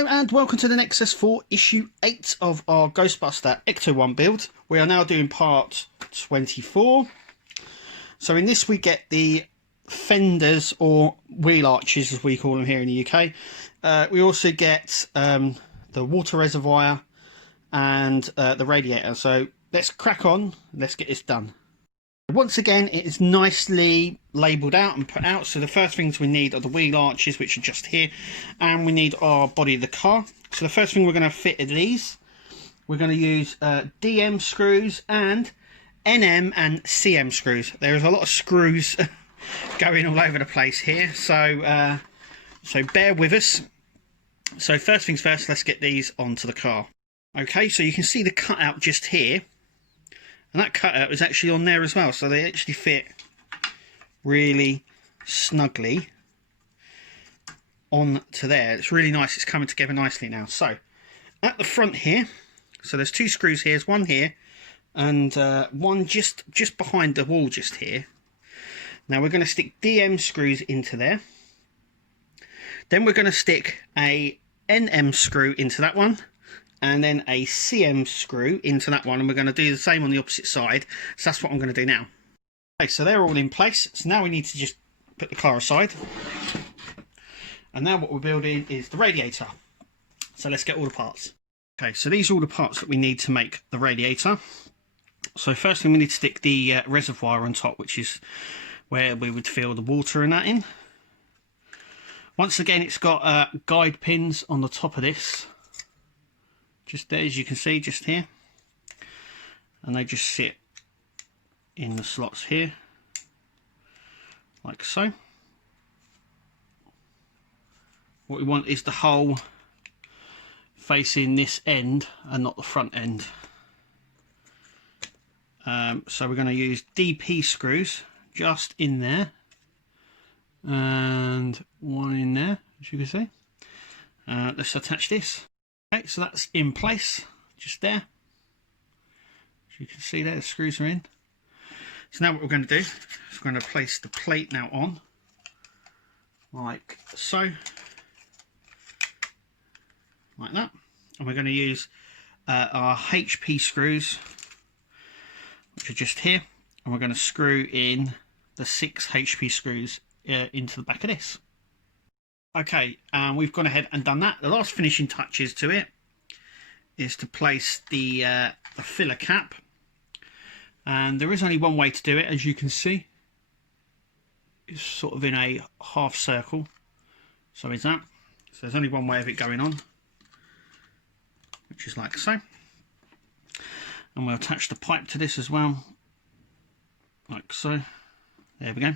Hello and welcome to the Nexus for issue 8 of our Ghostbuster ecto-1 build. We are now doing part 24. So in this we get the fenders, or wheel arches as we call them here in the UK. We also get the water reservoir and the radiator. So let's crack on, let's get this done. Once again, it is nicely labelled out and put out. So the first things we need are the wheel arches, which are just here, and we need our body of the car. So the first thing we're going to fit are these. We're going to use DM screws and NM and CM screws. There is a lot of screws going all over the place here, so so bear with us. So first things first, let's get these onto the car. Okay, so you can see the cutout just here. And that cutout is actually on there as well, so they actually fit really snugly onto there. It's really nice, it's coming together nicely now. So, at the front here, so there's two screws here, there's one here, and one just behind the wall just here. Now we're going to stick DM screws into there. Then we're going to stick a NM screw into that one. And then a CM screw into that one, and we're going to do the same on the opposite side. So that's what I'm going to do now. Okay, so they're all in place. So now we need to just put the car aside. And now what we're building is the radiator. So let's get all the parts. Okay, so these are all the parts that we need to make the radiator. So first thing, we need to stick the reservoir on top, which is where we would fill the water and that in. Once again, it's got guide pins on the top of this. Just there, as you can see, just here, and they just sit in the slots here, like so. What we want is the hole facing this end and not the front end. So we're going to use DP screws just in there, and one in there, as you can see. Let's attach this. Okay, so that's in place, just there. As you can see there, the screws are in. So now what we're going to do is we're going to place the plate now on, like so, like that. And we're going to use our HP screws, which are just here, and we're going to screw in the 6 HP screws into the back of this. Okay, we've gone ahead and done that. The last finishing touches to it is to place the filler cap, and there is only one way to do it, as you can see. It's sort of in a half circle, so is that. So there's only one way of it going on, which is like so. And we'll attach the pipe to this as well, like so. There we go.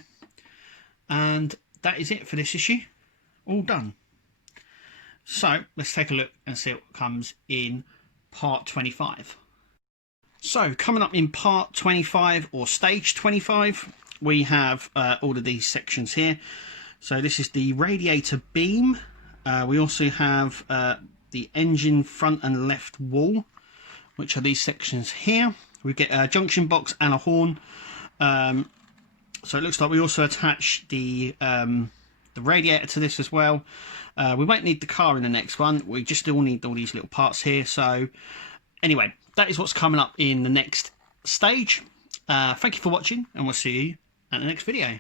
And that is it for this issue. All done. So let's take a look and see what comes in part 25. So coming up in part 25, or stage 25, we have all of these sections here. So this is the radiator beam. We also have the engine front and left wall, which are these sections here. We get a junction box and a horn. So it looks like we also attach the radiator to this as well. We won't need the car in the next one. We just still need all these little parts here. So anyway, that is what's coming up in the next stage. Thank you for watching, and we'll see you at the next video.